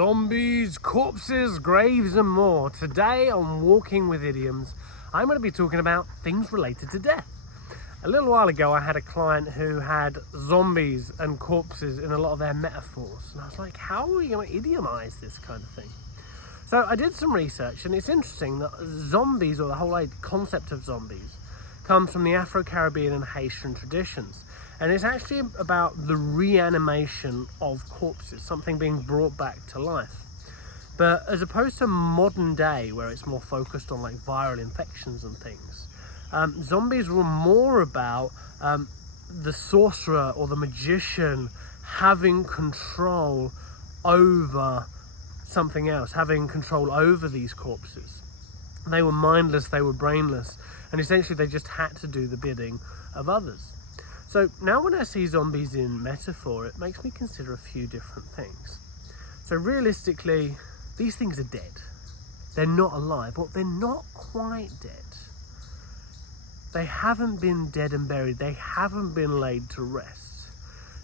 Zombies, corpses, graves and more. Today on Walking with Idioms, I'm going to be talking about things related to death. A little while ago I had a client who had zombies and corpses in a lot of their metaphors, and I was like, how are we going to idiomize this kind of thing? So I did some research, and it's interesting that zombies, or the whole concept of zombies, comes from the Afro-Caribbean and Haitian traditions. And it's actually about the reanimation of corpses, something being brought back to life. But as opposed to modern day, where it's more focused on like viral infections and things, zombies were more about the sorcerer or the magician having control over something else, having control over these corpses. They were mindless, they were brainless, and essentially they just had to do the bidding of others. So now when I see zombies in metaphor, it makes me consider a few different things. So realistically, these things are dead. They're not alive. Well, they're not quite dead. They haven't been dead and buried. They haven't been laid to rest.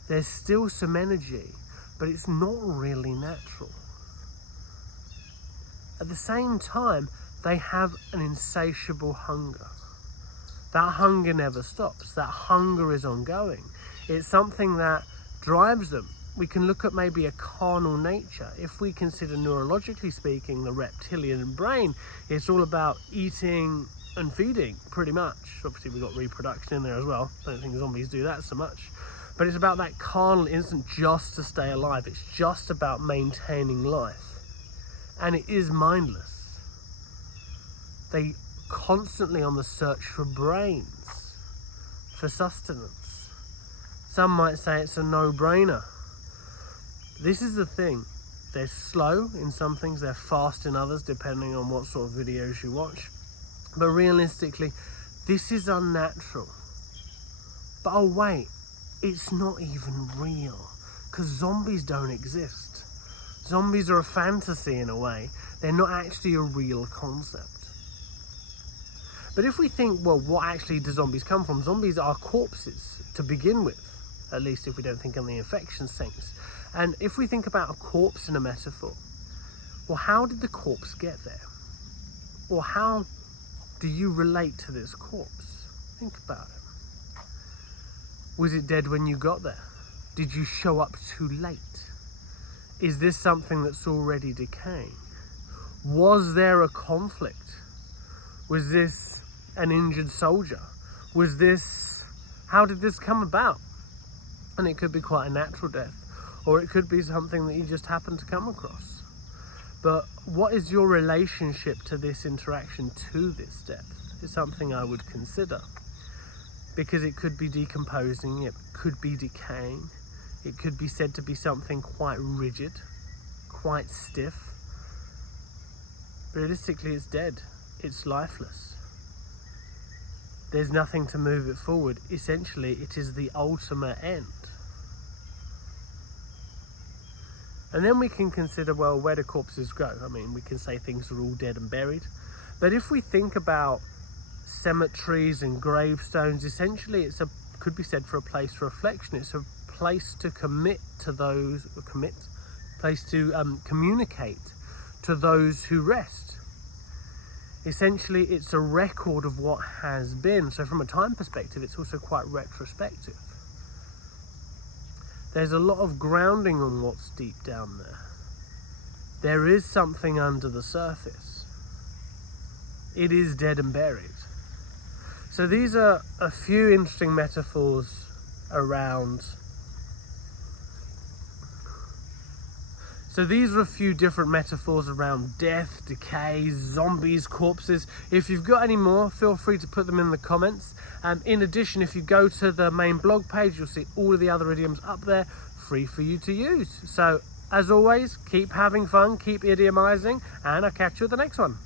There's still some energy, but it's not really natural. At the same time, they have an insatiable hunger. That hunger never stops. That hunger is ongoing. It's something that drives them. We can look at maybe a carnal nature. If we consider neurologically speaking the reptilian brain, it's all about eating and feeding, pretty much. Obviously we've got reproduction in there as well. I don't think zombies do that so much. But it's about that carnal instinct just to stay alive. It's just about maintaining life. And it is mindless. They constantly on the search for brains, for sustenance. Some might say it's a no-brainer. This is the thing. They're slow in some things, they're fast in others, depending on what sort of videos you watch. But realistically, this is unnatural. But oh wait, it's not even real, because zombies don't exist. Zombies are a fantasy in a way. They're not actually a real concept. But if we think, well, what actually do zombies come from? Zombies are corpses to begin with, at least if we don't think in the infection sense. And if we think about a corpse in a metaphor, well, how did the corpse get there? Or how do you relate to this corpse? Think about it. Was it dead when you got there? Did you show up too late? Is this something that's already decaying? Was there a conflict? Was this an injured soldier? Was this, how did this come about? And it could be quite a natural death, or it could be something that you just happened to come across. But what is your relationship to this interaction, to this death, is something I would consider. Because it could be decomposing, it could be decaying, it could be said to be something quite rigid, quite stiff. Realistically, it's dead, it's lifeless. There's nothing to move it forward. Essentially, it is the ultimate end. And then we can consider, well, where do corpses go? I mean, we can say things are all dead and buried. But if we think about cemeteries and gravestones, essentially it's could be said for a place for reflection. It's a place to commit to those, place to communicate to those who rest. Essentially, it's a record of what has been. So from a time perspective, it's also quite retrospective. There's a lot of grounding on what's deep down there. There is something under the surface. It is dead and buried. So these are a few interesting metaphors around. So these are a few different metaphors around death, decay, zombies, corpses. If you've got any more, feel free to put them in the comments. In addition, if you go to the main blog page, you'll see all of the other idioms up there, free for you to use. So as always, keep having fun, keep idiomizing, and I'll catch you at the next one.